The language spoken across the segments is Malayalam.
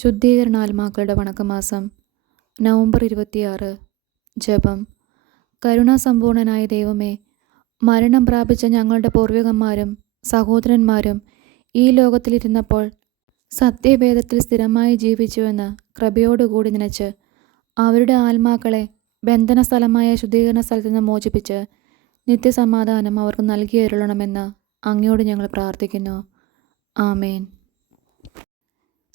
ശുദ്ധീകരണാത്മാക്കളുടെ വണക്കമാസം നവംബർ ഇരുപത്തിയാറ് ജപം. കരുണാസമ്പൂർണനായ ദൈവമേ മരണം പ്രാപിച്ച ഞങ്ങളുടെ പൂർവികന്മാരും സഹോദരന്മാരും ഈ ലോകത്തിലിരുന്നപ്പോൾ സത്യഭേദത്തിൽ സ്ഥിരമായി ജീവിച്ചുവെന്ന് കൃപയോടുകൂടി നനച്ച് അവരുടെ ആത്മാക്കളെ ബന്ധന സ്ഥലമായ ശുദ്ധീകരണ സ്ഥലത്ത് നിന്ന് മോചിപ്പിച്ച് നിത്യസമാധാനം അവർക്ക് നൽകിയരുളണമെന്ന് അങ്ങയോട് ഞങ്ങൾ പ്രാർത്ഥിക്കുന്നു. ആമേൻ.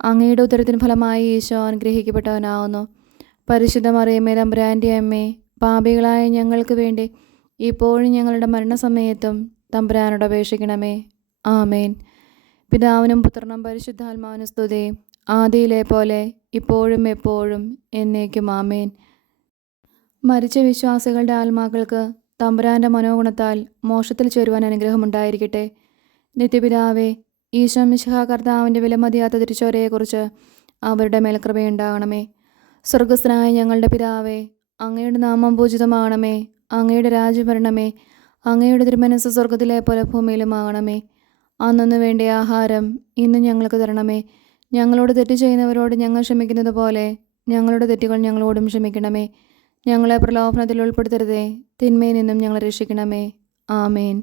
അങ്ങയുടെ ഉത്തരത്തിന് ഫലമായി ഈശോ അനുഗ്രഹിക്കപ്പെട്ടവനാവുന്നു. പരിശുദ്ധ മറിയമ്മേ തമ്പുരാന്റെ അമ്മേ പാപികളായ ഞങ്ങൾക്ക് വേണ്ടി ഇപ്പോഴും ഞങ്ങളുടെ മരണസമയത്തും തമ്പുരാനോട് അപേക്ഷിക്കണമേ. ആമേൻ. പിതാവിനും പുത്രനും പരിശുദ്ധാത്മാവിനും സ്തുതി. ആദിയിലെ പോലെ ഇപ്പോഴും എപ്പോഴും എന്നേക്കും ആമേൻ. മരിച്ച വിശ്വാസികളുടെ ആത്മാക്കൾക്ക് തമ്പുരാന്റെ മനോഗുണത്താൽ മോക്ഷത്തിൽ ചേരുവാൻ അനുഗ്രഹമുണ്ടായിരിക്കട്ടെ. നിത്യപിതാവേ ഈശോ മിശിഹ കർത്താവിന്റെ വിലമതിയാത്ത തിരിച്ചോരയെക്കുറിച്ച് അവരുടെ മേൽ കൃപയുണ്ടാകണമേ. സ്വർഗസ്ഥനായ ഞങ്ങളുടെ പിതാവേ അങ്ങയുടെ നാമം പൂജിതമാകണമേ അങ്ങയുടെ രാജ്യം വരണമേ. അങ്ങയുടെ തിരുമനസ് സ്വർഗത്തിലെ പോലെ ഭൂമിയിലുമാകണമേ. അന്നു വേണ്ട ആഹാരം ഇന്ന് ഞങ്ങൾക്ക് തരണമേ. ഞങ്ങളോട് തെറ്റ് ചെയ്യുന്നവരോട് ഞങ്ങൾ ക്ഷമിക്കുന്നത് പോലെ ഞങ്ങളുടെ തെറ്റുകൾ ഞങ്ങളോടും ക്ഷമിക്കണമേ. ഞങ്ങളെ പ്രലോഭനത്തിൽ ഉൾപ്പെടുത്തരുതേ. തിന്മയിൽ നിന്നും ഞങ്ങളെ രക്ഷിക്കണമേ. ആമേൻ.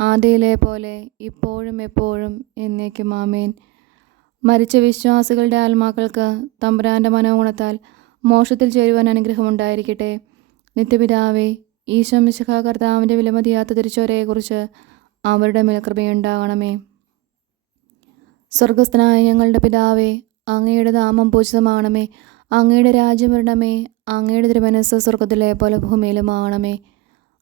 ആദിയിലെ പോലെ ഇപ്പോഴും എപ്പോഴും എന്നേക്കും ആമേൻ. മരിച്ച വിശ്വാസികളുടെ ആത്മാക്കൾക്ക് തമ്പുരാന്റെ മനോഗുണത്താൽ മോക്ഷത്തിൽ ചേരുവാൻ അനുഗ്രഹമുണ്ടായിരിക്കട്ടെ. നിത്യപിതാവേ ഈശോ മിശിഖ കർത്താവിന്റെ വിലമതിയാത്ത തിരിച്ചോരയെക്കുറിച്ച് അവരുടെ മേൽക്കൃപയുണ്ടാകണമേ സ്വർഗസ്ഥനായ ഞങ്ങളുടെ പിതാവേ അങ്ങയുടെ നാമം പൂജിതമാണമേ. അങ്ങയുടെ രാജ്യം വരണമേ. അങ്ങയുടെ തിരുമനസ് സ്വർഗത്തിലെ പോലെ ഭൂമിയിലുമാകണമേ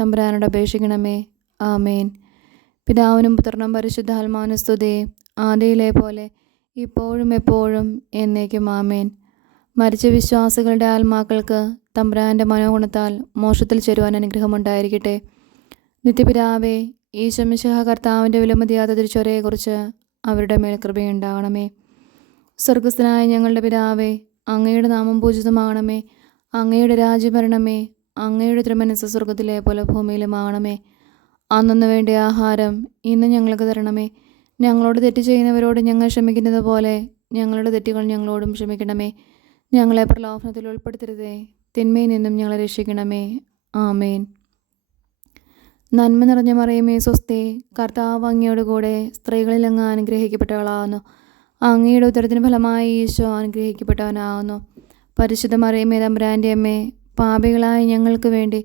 തമ്പുരാനോട് അപേക്ഷിക്കണമേ. ആമേൻ. പിതാവിനും പുത്രനും പരിശുദ്ധാത്മാവിനും സ്തുതേ. ആദ്യയിലെ പോലെ ഇപ്പോഴും എപ്പോഴും എന്നേക്കും ആമേൻ. മരിച്ച വിശ്വാസികളുടെ ആത്മാക്കൾക്ക് തമ്പുരാന്റെ മനോഗുണത്താൽ മോക്ഷത്തിൽ ചേരുവാൻ അനുഗ്രഹമുണ്ടായിരിക്കട്ടെ. നിത്യപിതാവേ ഈ ശമിശഹ കർത്താവിന്റെ വിലമതിയാത്ത തിരിച്ചൊരയെക്കുറിച്ച് അവരുടെ മേൽ കൃപയുണ്ടാകണമേ. സ്വർഗസ്ഥനായ ഞങ്ങളുടെ പിതാവേ അങ്ങയുടെ നാമം പൂജിതമാകണമേ. അങ്ങയുടെ രാജ്യം വരണമേ. അങ്ങയുടെ തിരുമനസ് സ്വർഗത്തിലെ പോലെ ഭൂമിയിലും ആവണമേ. അന്നു വേണ്ട ആഹാരം ഇന്ന് ഞങ്ങൾക്ക് തരണമേ. ഞങ്ങളോട് തെറ്റ് ചെയ്യുന്നവരോട് ഞങ്ങൾ ക്ഷമിക്കുന്നത് പോലെ ഞങ്ങളുടെ തെറ്റുകൾ ഞങ്ങളോടും ക്ഷമിക്കണമേ. ഞങ്ങളെ പ്രലോഭനത്തിൽ ഉൾപ്പെടുത്തരുതേ. തിന്മയിൽ നിന്നും ഞങ്ങളെ രക്ഷിക്കണമേ. ആമേൻ. നന്മ നിറഞ്ഞ മറിയമേ സ്വസ്തി കർത്താവ് കൂടെ സ്ത്രീകളിൽ അങ്ങ് അനുഗ്രഹിക്കപ്പെട്ടവളാകുന്നു അങ്ങയുടെ ഉത്തരത്തിന് ഫലമായി ഈശോ അനുഗ്രഹിക്കപ്പെട്ടവനാകുന്നു പരിശുദ്ധ മറിയമേ തമ്പുരാന്റെ അമ്മേ പാപികളായ ഞങ്ങൾക്ക് വേണ്ടി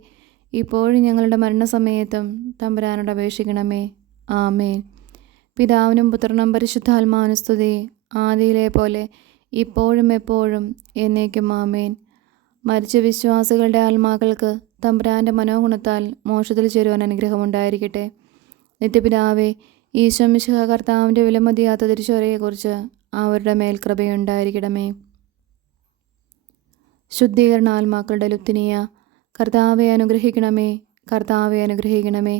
ഇപ്പോഴും ഞങ്ങളുടെ മരണസമയത്തും തമ്പുരാനോട് അപേക്ഷിക്കണമേ. ആമേൻ. പിതാവിനും പുത്രനും പരിശുദ്ധാത്മാവിനും സ്തുതി. ആദിയിലെ പോലെ ഇപ്പോഴും എപ്പോഴും എന്നേക്കും ആമേൻ. മരിച്ച വിശ്വാസികളുടെ ആത്മാക്കൾക്ക് തമ്പുരാന്റെ മനോഗുണത്താൽ മോക്ഷത്തിൽ ചേരുവാൻ അനുഗ്രഹമുണ്ടായിരിക്കട്ടെ നിത്യപിതാവേ ഈശോ മിശിഹ കർത്താവിന്റെ വിലമതിയാത്ത തിരിച്ചുവരയെക്കുറിച്ച് അവരുടെ മേൽ കൃപയുണ്ടായിരിക്കണമേ ശുദ്ധീകരണ ആത്മാക്കളുടെ ലുപ്തിനിയ കർത്താവെ അനുഗ്രഹിക്കണമേ കർത്താവെ അനുഗ്രഹിക്കണമേ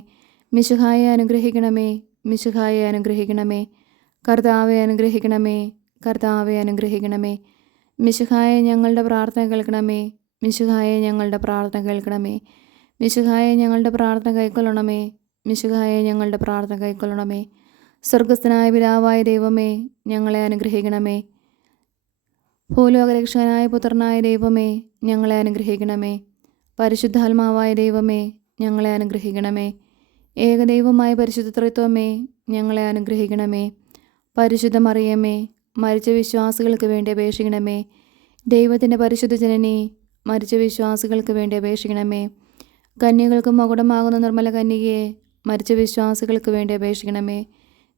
മിശുഹായെ അനുഗ്രഹിക്കണമേ മിശുഹായെ അനുഗ്രഹിക്കണമേ കർത്താവെ അനുഗ്രഹിക്കണമേ കർത്താവെ അനുഗ്രഹിക്കണമേ മിശുഹായെ ഞങ്ങളുടെ പ്രാർത്ഥന കേൾക്കണമേ മിശുഹായെ ഞങ്ങളുടെ പ്രാർത്ഥന കേൾക്കണമേ മിശുഹായെ ഞങ്ങളുടെ പ്രാർത്ഥന കൈക്കൊള്ളണമേ മിശുഹായെ ഞങ്ങളുടെ പ്രാർത്ഥന കൈക്കൊള്ളണമേ. സ്വർഗസ്ഥനായ പിതാവായ ദൈവമേ ഞങ്ങളെ അനുഗ്രഹിക്കണമേ. ഭൂലോകരക്ഷകനായ പുത്രനായ ദൈവമേ ഞങ്ങളെ അനുഗ്രഹിക്കണമേ. പരിശുദ്ധാത്മാവായ ദൈവമേ ഞങ്ങളെ അനുഗ്രഹിക്കണമേ. ഏകദൈവമായ പരിശുദ്ധ ത്രിത്വമേ ഞങ്ങളെ അനുഗ്രഹിക്കണമേ. പരിശുദ്ധ മറിയമേ മരിച്ച വിശ്വാസികൾക്ക് വേണ്ടി അപേക്ഷിക്കണമേ. ദൈവത്തിന്റെ പരിശുദ്ധ ജനനി മരിച്ച വിശ്വാസികൾക്ക് വേണ്ടി അപേക്ഷിക്കണമേ. കന്യകൾക്ക് മകുടമാകുന്ന നിർമ്മല കന്യകയെ മരിച്ച വിശ്വാസികൾക്ക് വേണ്ടി അപേക്ഷിക്കണമേ.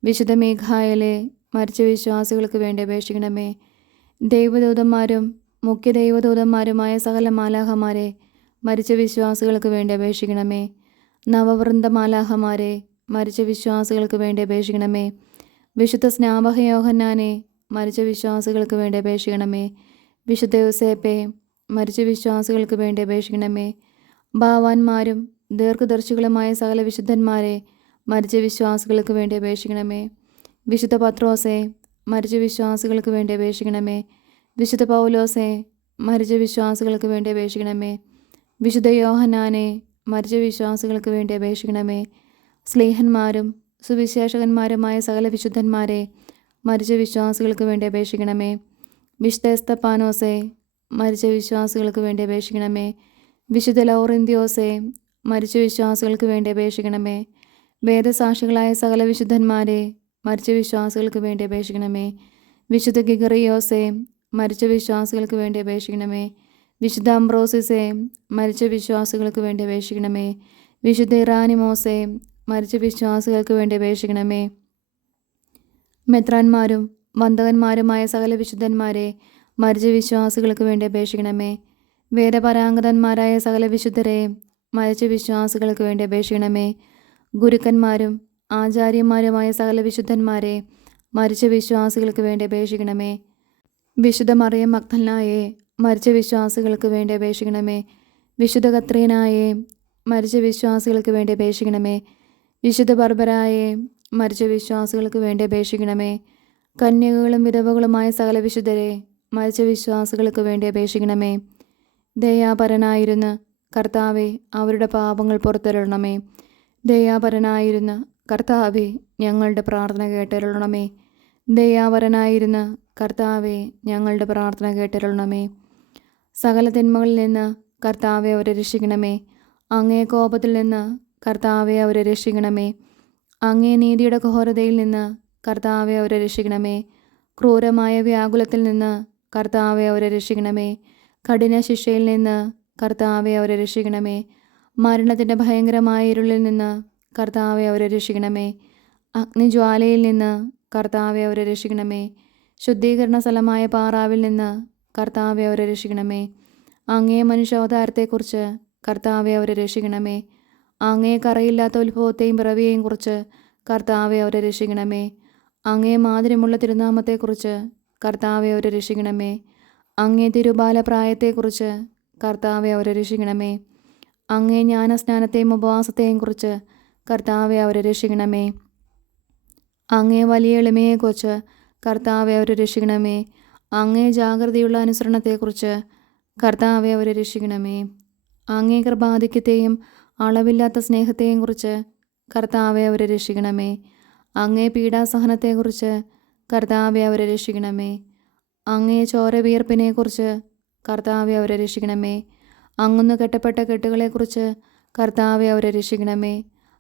വിശുദ്ധ മേഘായലെ മരിച്ച വിശ്വാസികൾക്ക് വേണ്ടി അപേക്ഷിക്കണമേ. ദൈവദൂതന്മാരും മുഖ്യ ദൈവദൂതന്മാരുമായ സകല മാലാഹമാരെ മരിച്ച വിശ്വാസികൾക്ക് വേണ്ടി അപേക്ഷിക്കണമേ. നവവൃന്ദ മാലാഹമാരെ മരിച്ച വിശ്വാസികൾക്ക് വേണ്ടി അപേക്ഷിക്കണമേ. വിശുദ്ധ സ്നാപക യോഹന്നാനെ മരിച്ച വിശ്വാസികൾക്ക് വേണ്ടി അപേക്ഷിക്കണമേ. വിശുദ്ധ യോസേപ്പെ മരിച്ച വിശ്വാസികൾക്ക് വേണ്ടി അപേക്ഷിക്കണമേ. ഭാവാന്മാരും ദീർഘദർശികളുമായ സകല വിശുദ്ധന്മാരെ മരിച്ച വിശ്വാസികൾക്ക് വേണ്ടി അപേക്ഷിക്കണമേ. വിശുദ്ധ പത്രോസെ മരിച്ച വിശ്വാസികൾക്ക് വേണ്ടി അപേക്ഷിക്കണമേ. വിശുദ്ധ പൗലോസെ മരിച്ച വിശ്വാസികൾക്ക് വേണ്ടി അപേക്ഷിക്കണമേ. വിശുദ്ധ യോഹനാനെ മരിച്ച വിശ്വാസികൾക്ക് വേണ്ടി അപേക്ഷിക്കണമേ. സ്നേഹന്മാരും സുവിശേഷകന്മാരുമായ സകല വിശുദ്ധന്മാരെ മരിച്ച വിശ്വാസികൾക്ക് വേണ്ടി അപേക്ഷിക്കണമേ. വിശുദ്ധ എസ്തപ്പാനോസെ മരിച്ച വിശ്വാസികൾക്ക് വേണ്ടി അപേക്ഷിക്കണമേ. വിശുദ്ധ ലൗറിന്ത്യോസെ മരിച്ച വിശ്വാസികൾക്ക് വേണ്ടി അപേക്ഷിക്കണമേ. വേദസാക്ഷികളായ സകല വിശുദ്ധന്മാരെ മരിച്ച വിശ്വാസികൾക്ക് വേണ്ടി അപേക്ഷിക്കണമേ. വിശുദ്ധ ഗിഗറിയോസെ മരിച്ച വിശ്വാസികൾക്ക് വേണ്ടി അപേക്ഷിക്കണമേ. വിശുദ്ധ അംബ്രോസിസെ മരിച്ച വിശ്വാസികൾക്ക് വേണ്ടി അപേക്ഷിക്കണമേ. വിശുദ്ധ ഇറാനിമോസെ മരിച്ച വിശ്വാസികൾക്ക് വേണ്ടി അപേക്ഷിക്കണമേ. മെത്രാന്മാരും വന്ദകന്മാരുമായ സകല വിശുദ്ധന്മാരെ മരിച്ച വിശ്വാസികൾക്ക് വേണ്ടി അപേക്ഷിക്കണമേ. വേദപരാംഗതന്മാരായ സകല വിശുദ്ധരെ മരിച്ച വിശ്വാസികൾക്ക് വേണ്ടി അപേക്ഷിക്കണമേ. ഗുരുക്കന്മാരും ആചാര്യന്മാരുമായ സകല വിശുദ്ധന്മാരെ മരിച്ച വിശ്വാസികൾക്ക് വേണ്ടി അപേക്ഷിക്കണമേ. വിശുദ്ധ മറിയം മക്തനായെ മരിച്ച വിശ്വാസികൾക്ക് വേണ്ടി അപേക്ഷിക്കണമേ. വിശുദ്ധ കത്രീനായെ മരിച്ച വിശ്വാസികൾക്ക് വേണ്ടി അപേക്ഷിക്കണമേ. വിശുദ്ധ ബർബരായെ മരിച്ച വിശ്വാസികൾക്ക് വേണ്ടി അപേക്ഷിക്കണമേ. കന്യകകളും വിധവകളുമായ സകല വിശുദ്ധരെ മരിച്ച വിശ്വാസികൾക്ക് വേണ്ടി അപേക്ഷിക്കണമേ. ദയാപരനായിരുന്ന് കർത്താവെ അവരുടെ പാപങ്ങൾ പുറത്തരണമേ ദയാപരനായിരുന്ന കർത്താവെ ഞങ്ങളുടെ പ്രാർത്ഥന കേട്ടരുളണമേ. ദയാവരനായിരുന്ന കർത്താവെ ഞങ്ങളുടെ പ്രാർത്ഥന കേട്ടരുളണമേ. സകല തിന്മകളിൽ നിന്ന് കർത്താവെ അവരെ രക്ഷിക്കണമേ. അങ്ങേ കോപത്തിൽ നിന്ന് കർത്താവെ അവരെ രക്ഷിക്കണമേ. അങ്ങേ നീതിയുടെ ഘോരതയിൽ നിന്ന് കർത്താവെ അവരെ രക്ഷിക്കണമേ. ക്രൂരമായ വ്യാകുലത്തിൽ നിന്ന് കർത്താവെ അവരെ രക്ഷിക്കണമേ. കഠിന ശിക്ഷയിൽ നിന്ന് കർത്താവെ അവരെ രക്ഷിക്കണമേ. മരണത്തിന്റെ ഭയങ്കരമായ ഇരുളിൽ നിന്ന് കർത്താവെ അവരെ രക്ഷിക്കണമേ. അഗ്നിജ്വാലയിൽ നിന്ന് കർത്താവെ അവരെ രക്ഷിക്കണമേ. ശുദ്ധീകരണ സ്ഥലമായ പാറാവിൽ നിന്ന് കർത്താവെ അവരെ രക്ഷിക്കണമേ. അങ്ങേ മനുഷ്യാവതാരത്തെക്കുറിച്ച് കർത്താവെ അവരെ രക്ഷിക്കണമേ. അങ്ങേ കറയില്ലാത്ത ഉത്ഭവത്തെയും പിറവിയെയും കുറിച്ച് കർത്താവെ അവരെ രക്ഷിക്കണമേ. അങ്ങേ മാതിരമുള്ള തിരുനാമത്തെക്കുറിച്ച് കർത്താവെ അവരെ രക്ഷിക്കണമേ. അങ്ങേ തിരുബാലപ്രായത്തെക്കുറിച്ച് കർത്താവെ അവരെ രക്ഷിക്കണമേ. അങ്ങേ ജ്ഞാനസ്നാനത്തെയും ഉപവാസത്തെയും കുറിച്ച് കർത്താവെ അവരെ രക്ഷിക്കണമേ. അങ്ങേ വലിയ എളിമയെക്കുറിച്ച് കർത്താവെ അവരെ രക്ഷിക്കണമേ. അങ്ങേ ജാഗ്രതയുള്ള അനുസരണത്തെക്കുറിച്ച് കർത്താവെ അവരെ രക്ഷിക്കണമേ. അങ്ങേ കൃപാധിക്യത്തെയും അളവില്ലാത്ത സ്നേഹത്തെയും കുറിച്ച് കർത്താവെ അവരെ രക്ഷിക്കണമേ. അങ്ങേ പീഡാസഹനത്തെക്കുറിച്ച് കർത്താവെ അവരെ രക്ഷിക്കണമേ. അങ്ങേ ചോരവിയർപ്പിനെക്കുറിച്ച് കർത്താവെ അവരെ രക്ഷിക്കണമേ. അങ്ങുന്ന് കെട്ടപ്പെട്ട കെട്ടുകളെക്കുറിച്ച് കർത്താവെ അവരെ രക്ഷിക്കണമേ.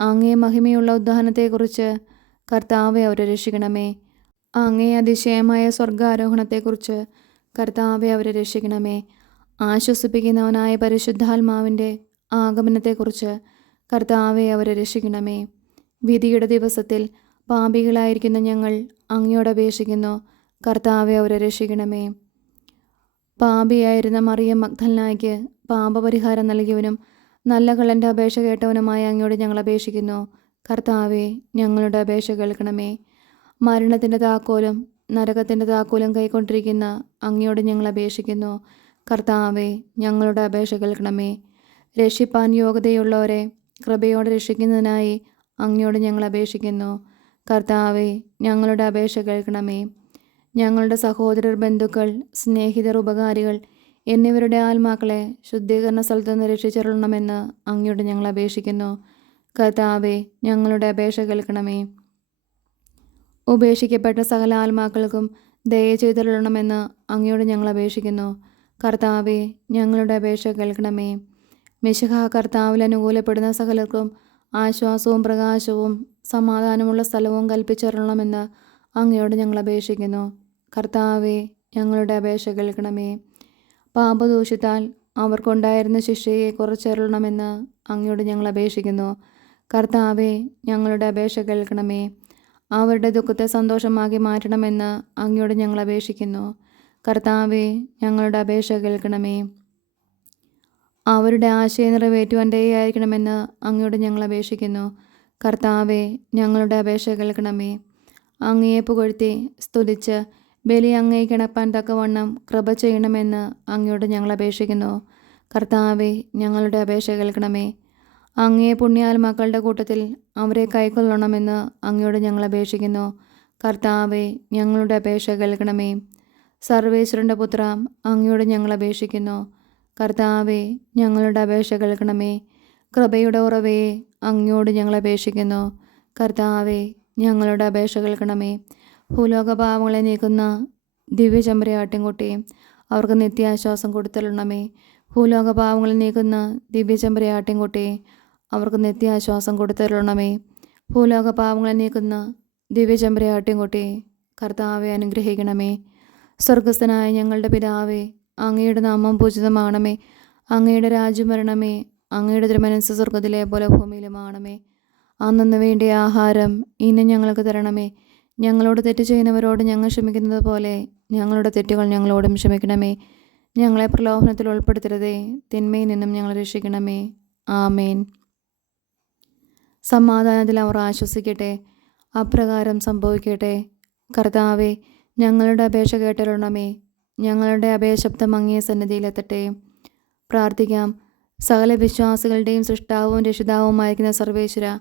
അങ്ങേ മഹിമയുള്ള ഉദ്ധാനത്തെക്കുറിച്ച് കർത്താവെ അവരെ രക്ഷിക്കണമേ. അങ്ങേ അതിശയമായ സ്വർഗാരോഹണത്തെക്കുറിച്ച് കർത്താവെ അവരെ രക്ഷിക്കണമേ. ആശ്വസിപ്പിക്കുന്നവനായ പരിശുദ്ധാത്മാവിന്റെ ആഗമനത്തെക്കുറിച്ച് കർത്താവെ അവരെ രക്ഷിക്കണമേ. വിധിയുടെ ദിവസത്തിൽ പാപികളായിരിക്കുന്ന ഞങ്ങൾ അങ്ങയോട് അപേക്ഷിക്കുന്നു. കർത്താവെ അവരെ രക്ഷിക്കണമേ. പാപിയായിരുന്ന മറിയം മഗ്ദൽനായ്ക്ക് പാപപരിഹാരം നൽകിയവനും നല്ല കള്ളന്റെ അപേക്ഷ കേട്ടവനുമായ അങ്ങയോട് ഞങ്ങൾ അപേക്ഷിക്കുന്നു. കർത്താവെ ഞങ്ങളുടെ അപേക്ഷ കേൾക്കണമേ. മരണത്തിന്റെ താക്കോലും നരകത്തിന്റെ താക്കോലും കൈക്കൊണ്ടിരിക്കുന്ന അങ്ങയോട് ഞങ്ങൾ അപേക്ഷിക്കുന്നു. കർത്താവെ ഞങ്ങളുടെ അപേക്ഷ കേൾക്കണമേ. രക്ഷിപ്പാൻ യോഗ്യതയുള്ളവരെ കൃപയോടെ രക്ഷിക്കുന്നതിനായി അങ്ങയോട് ഞങ്ങൾ അപേക്ഷിക്കുന്നു. കർത്താവെ ഞങ്ങളുടെ അപേക്ഷ കേൾക്കണമേ. ഞങ്ങളുടെ സഹോദരർ ബന്ധുക്കൾ സ്നേഹിതർ ഉപകാരികൾ എന്നിവരുടെ ആത്മാക്കളെ ശുദ്ധീകരണ സ്ഥലത്ത് നിന്ന് രക്ഷിച്ചറിയണമെന്ന് അങ്ങയോട് ഞങ്ങൾ അപേക്ഷിക്കുന്നു. കർത്താവെ ഞങ്ങളുടെ അപേക്ഷ കേൾക്കണമേ. ഉപേക്ഷിക്കപ്പെട്ട സകല ആത്മാക്കൾക്കും ദയ ചെയ്തറിയണമെന്ന് അങ്ങയോട് ഞങ്ങൾ അപേക്ഷിക്കുന്നു. കർത്താവെ ഞങ്ങളുടെ അപേക്ഷ കേൾക്കണമേ. മിശിഹ കർത്താവിൽ അനുകൂലപ്പെടുന്ന സകലർക്കും ആശ്വാസവും പ്രകാശവും സമാധാനമുള്ള സ്ഥലവും കൽപ്പിച്ചറിയണമെന്ന് അങ്ങയോട് ഞങ്ങൾ അപേക്ഷിക്കുന്നു. കർത്താവെ ഞങ്ങളുടെ അപേക്ഷ കേൾക്കണമേ. പാപദൂഷ്യത്താൽ അവർക്കുണ്ടായിരുന്ന ശിക്ഷയെ കുറച്ചരുളണമെന്ന് അങ്ങയോട് ഞങ്ങൾ അപേക്ഷിക്കുന്നു. കർത്താവെ ഞങ്ങളുടെ അപേക്ഷ കേൾക്കണമേ. അവരുടെ ദുഃഖത്തെ സന്തോഷമാക്കി മാറ്റണമെന്ന് അങ്ങയോട് ഞങ്ങൾ അപേക്ഷിക്കുന്നു. കർത്താവെ ഞങ്ങളുടെ അപേക്ഷ കേൾക്കണമേ. അവരുടെ ആശയം നിറവേറ്റുവാൻ ദയായിരിക്കണമെന്ന് അങ്ങയോട് ഞങ്ങൾ അപേക്ഷിക്കുന്നു. കർത്താവെ ഞങ്ങളുടെ അപേക്ഷ കേൾക്കണമേ. അങ്ങയെ പുകഴ്ത്തി സ്തുതിച്ച് ബലി അങ്ങേ കിണപ്പാൻ തക്കവണ്ണം കൃപ ചെയ്യണമെന്ന് അങ്ങയോട് ഞങ്ങൾ അപേക്ഷിക്കുന്നു. കർത്താവെ ഞങ്ങളുടെ അപേക്ഷ കേൾക്കണമേ. അങ്ങേ പുണ്യാത്മാക്കളുടെ കൂട്ടത്തിൽ അവരെ കൈക്കൊള്ളണമെന്ന് അങ്ങയോട് ഞങ്ങൾ അപേക്ഷിക്കുന്നു. കർത്താവെ ഞങ്ങളുടെ അപേക്ഷ കേൾക്കണമേ. സർവേശ്വരന്റെ പുത്ര അങ്ങയോട് ഞങ്ങൾ അപേക്ഷിക്കുന്നു. കർത്താവെ ഞങ്ങളുടെ അപേക്ഷ കേൾക്കണമേ. കൃപയുടെ ഉറവയെ അങ്ങയോട് ഞങ്ങൾ അപേക്ഷിക്കുന്നു. കർത്താവെ ഞങ്ങളുടെ അപേക്ഷ കേൾക്കണമേ. ഭൂലോകഭാവങ്ങളെ നീക്കുന്ന ദിവ്യചമ്പരയാട്ടിൻകുട്ടിയും അവർക്ക് നിത്യാശ്വാസം കൊടുത്തരണമേ ഭൂലോകഭാവങ്ങളെ നീക്കുന്ന ദിവ്യചമ്പരയാട്ടിൻകുട്ടിയെ അവർക്ക് നിത്യാശ്വാസം കൊടുത്തരണമേ ഭൂലോക പാവങ്ങളെ നീക്കുന്ന ദിവ്യചമ്പരയാട്ടിൻകുട്ടിയെ കർത്താവെ അനുഗ്രഹിക്കണമേ. സ്വർഗസ്ഥനായ ഞങ്ങളുടെ പിതാവേ അങ്ങയുടെ നാമം പൂജിതമാണമേ. അങ്ങയുടെ രാജ്യം വരണമേ. അങ്ങയുടെ തിരുമനസ് സ്വർഗത്തിലെ പോലെ ഭൂമിയിലുമാണമേ അന്നു വേണ്ടിയ ആഹാരം ഇന്നും ഞങ്ങൾക്ക് തരണമേ. ഞങ്ങളോട് തെറ്റ് ചെയ്യുന്നവരോട് ഞങ്ങൾ ക്ഷമിക്കുന്നത് പോലെ ഞങ്ങളുടെ തെറ്റുകൾ ഞങ്ങളോടും ക്ഷമിക്കണമേ. ഞങ്ങളെ പ്രലോഭനത്തിൽ ഉൾപ്പെടുത്തരുതേ. തിന്മയിൽ നിന്നും ഞങ്ങൾ രക്ഷിക്കണമേ. ആമേൻ. സമാധാനത്തിൽ അവർ ആശ്വസിക്കട്ടെ. അപ്രകാരം സംഭവിക്കട്ടെ. കർത്താവെ ഞങ്ങളുടെ അപേക്ഷ കേട്ടരുണമേ ഞങ്ങളുടെ അപേശബ്ദം അങ്ങേ സന്നിധിയിലെത്തട്ടെ. പ്രാർത്ഥിക്കാം. സകല വിശ്വാസികളുടെയും സൃഷ്ടാവും രക്ഷിതാവുമായിരിക്കുന്ന സർവേശ്വര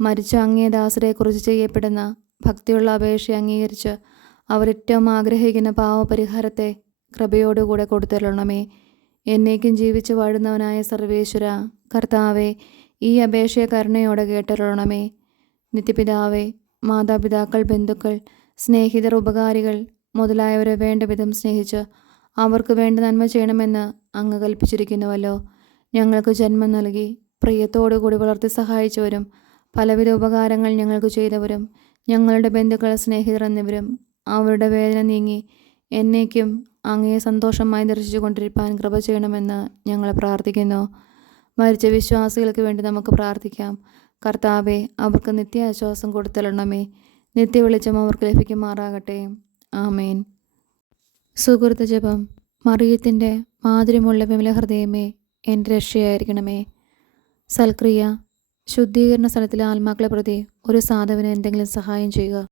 മരിച്ച അങ്ങേ ദാസരെക്കുറിച്ച് ചെയ്യപ്പെടുന്ന ഭക്തിയുള്ള അപേക്ഷ അംഗീകരിച്ച് അവരേറ്റവും ആഗ്രഹിക്കുന്ന പാവപരിഹാരത്തെ കൃപയോടുകൂടെ കൊടുത്തരണമേ എന്നേക്കും ജീവിച്ച് വാഴുന്നവനായ സർവേശ്വര കർത്താവെ ഈ അപേക്ഷയെ കരുണയോടെ കേട്ടരുളണമേ. നിത്യപിതാവേ മാതാപിതാക്കൾ ബന്ധുക്കൾ സ്നേഹിതർ ഉപകാരികൾ മുതലായവരെ വേണ്ട വിധം സ്നേഹിച്ച് അവർക്ക് വേണ്ട നന്മ ചെയ്യണമെന്ന് അങ്ങ് കൽപ്പിച്ചിരിക്കുന്നുവല്ലോ. ഞങ്ങൾക്ക് ജന്മം നൽകി പ്രിയത്തോടുകൂടി വളർത്തി സഹായിച്ചവരും പലവിധ ഉപകാരങ്ങൾ ഞങ്ങൾക്ക് ചെയ്തവരും ഞങ്ങളുടെ ബന്ധുക്കൾ സ്നേഹിതർ എന്നിവരും അവരുടെ വേദന നീങ്ങി എന്നേക്കും അങ്ങയെ സന്തോഷമായി ദർശിച്ചു കൊണ്ടിരിക്കാൻ കൃപ ചെയ്യണമെന്ന് ഞങ്ങൾ പ്രാർത്ഥിക്കുന്നു. മരിച്ച വിശ്വാസികൾക്ക് വേണ്ടി നമുക്ക് പ്രാർത്ഥിക്കാം. കർത്താവെ അവർക്ക് നിത്യ ആശ്വാസം കൊടുത്തലണമേ നിത്യ വെളിച്ചം അവർക്ക് ലഭിക്കുമാറാകട്ടെ. ആമേൻ. സുഹൃത്ത് ജപം. മറിയത്തിന്റെ മാധുര്യമുള്ള വിമല ഹൃദയമേ എന്റെ രക്ഷയായിരിക്കണമേ. സൽക്രിയ. ശുദ്ധീകരണ സ്ഥലത്തിലെ ആത്മാക്കളെ പ്രതി ഒരു സാധുവിന് എന്തെങ്കിലും സഹായം ചെയ്യുക.